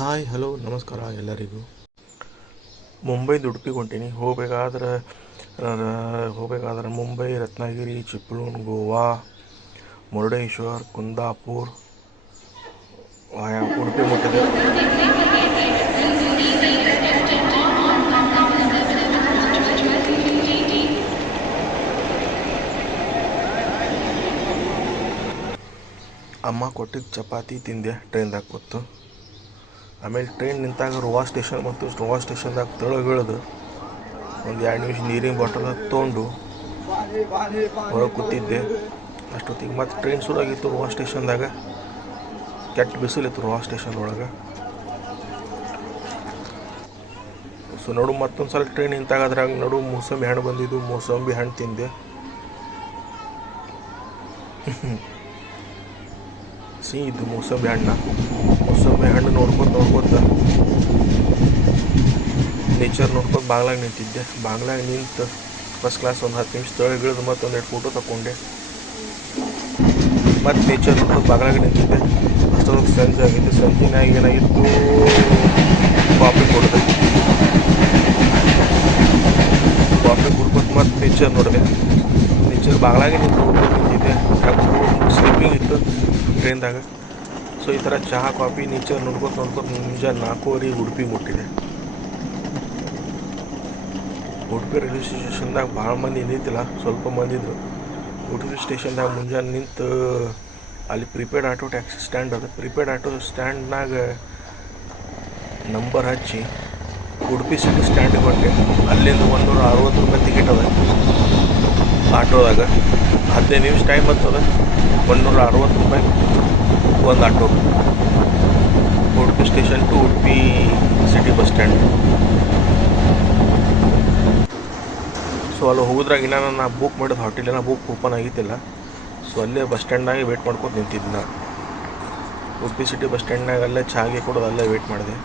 Hi hello ನಮಸ್ಕಾರ ಎಲ್ಲರಿಗೂ. ಮುಂಬೈದು ಉಡುಪಿಗೆ ಹೊಂಟೀನಿ. ಹೋಗಬೇಕಾದ್ರೆ ಮುಂಬೈ, ರತ್ನಗಿರಿ, ಚಿಪ್ಲೂನ್, ಗೋವಾ, ಮುರುಡೇಶ್ವರ್, ಕುಂದಾಪುರ್ ಉಡುಪಿ ಮುಟ್ಟಿದೆ. ಅಮ್ಮ ಕೊಟ್ಟಿದ್ದ ಚಪಾತಿ ತಿಂದೆ ಟ್ರೈನ್ದಾಗ ಕೂತು. ಆಮೇಲೆ ಟ್ರೈನ್ ನಿಂತಾಗ ರೋವಾ ಸ್ಟೇಷನ್ ಮತ್ತು ರೋವಾ ಸ್ಟೇಷನ್ದಾಗ ತೆಳಗಿಳಿದು ಒಂದು 2 ನಿಮಿಷ ನೀರಿನ ಬಾಟಲ್ ತೊಗೊಂಡು ಹೊರಗೆ ಕೂತಿದ್ದೆ. ಅಷ್ಟೊತ್ತಿಗೆ ಮತ್ತು ಟ್ರೈನ್ ಶುರುವಾಗಿತ್ತು ರೋವಾ ಸ್ಟೇಷನ್ದಾಗ. ಕೆಟ್ಟ ಬಿಸಿಲಿತ್ತು ರೋವಾ ಸ್ಟೇಷನ್ ಒಳಗೆ. ಸೊ ಮತ್ತೊಂದು ಸಲ ಟ್ರೈನ್ ನಿಂತಾಗ ಅದ್ರಾಗ ಮೂಸಂಬಿ ಹಣ್ಣು ಬಂದಿದ್ದು. ಮೂಸಂಬಿ ಹಣ್ಣು ತಿಂದೆ. ಸಿಹಿ ಇದ್ದು ಮೂಸಂಬಿ ಹಣ್ಣು ನೋಡ್ಕೊತ ನೇಚರ್ ನೋಡ್ಕೊತ ಬಾಗ್ಲಾಗ ನಿಂತಿದ್ದೆ. ಬಾಗ್ಲಾಗ ನಿಂತು ಫಸ್ಟ್ ಕ್ಲಾಸ್ ಒಂದು 10 ನಿಮಿಷ ತೆಳಗಿಳಿದು ಮತ್ತು ಒಂದೆರಡು ಫೋಟೋ ತಗೊಂಡೆ. ಮತ್ತು ನೇಚರ್ ನೋಡ್ಕೊತ ಬಾಗ್ಲಾಗ ನಿಂತಿದ್ದೆ. ಅಷ್ಟೊಂದು ಸಂಜೆ ಆಗಿತ್ತು. ಸಂಜಿನಾಗ ಏನಾಗಿತ್ತು, ಕಾಫಿ ಕುಡಿದೆ. ಕಾಫಿ ಕುಡ್ಕೊತ ಮತ್ತು ನೇಚರ್ ನೋಡಿದೆ. ನೇಚರ್ ಬಾಗ್ಲಾಗೆ ನಿಂತಿದ್ದೆ. ಸ್ಲೀಪಿಂಗ್ ಇತ್ತು ಟ್ರೈನ್ದಾಗ. ಸೊ ಈ ಥರ ಚಹಾ ಕಾಫಿ ನೇಚರ್ ನೋಡ್ಕೊತ ಮುಂಜಾನೆ 4:15 ಉಡುಪಿ ಮುಟ್ಟಿದೆ. ಉಡುಪಿ ರೈಲ್ವೆ ಸ್ಟೇಷನ್ದಾಗ ಭಾಳ ಮಂದಿ ನಿಂತಿಲ್ಲ, ಸ್ವಲ್ಪ ಮಂದಿ ಇದ್ರು. ಉಡುಪಿ ಸ್ಟೇಷನ್ದಾಗ ಮುಂಜಾನೆ ನಿಂತು ಅಲ್ಲಿ ಪ್ರಿಪೇಯ್ಡ್ ಆಟೋ ಟ್ಯಾಕ್ಸಿ ಸ್ಟ್ಯಾಂಡ್ ಅದ. ಪ್ರಿಪೇಯ್ಡ್ ಆಟೋ ಸ್ಟ್ಯಾಂಡ್ನಾಗ ನಂಬರ್ ಹಚ್ಚಿ ಉಡುಪಿ ಸಿಟಿ ಸ್ಟ್ಯಾಂಡಿಗೆ ಹೊಂಟೆ. ಅಲ್ಲಿಂದ 160 ರೂಪಾಯಿ ಟಿಕೆಟ್ ಅದ ಆಟೋದಾಗ. 15 ನಿಮಿಷ ಟೈಮ್ ಬರ್ತದ. 160 ರೂಪಾಯಿ ಒಂದು auto. Udupi station to Udupi city bus stand. So ಅಲ್ಲಿ ಹೋಗೋದ್ರಾಗ ನಾನು ಬುಕ್ ಮಾಡಿದ ಹೋಟೆಲಿನ ಬುಕ್ ಓಪನ್ ಆಗಿತ್ತಿಲ್ಲ. ಸೊ ಅಲ್ಲೇ ಬಸ್ ಸ್ಟ್ಯಾಂಡ್ನಾಗೆ ವೇಟ್ ಮಾಡ್ಕೊಂಡು ನಿಂತಿದ್ದೆ ನಾನು. ಉಡುಪಿ ಸಿಟಿ ಬಸ್ ಸ್ಟ್ಯಾಂಡ್ನಾಗ ಅಲ್ಲೇ ಚಾಗೆ ಕೊಡೋದು ಅಲ್ಲೇ ವೇಟ್ ಮಾಡಿದೆ.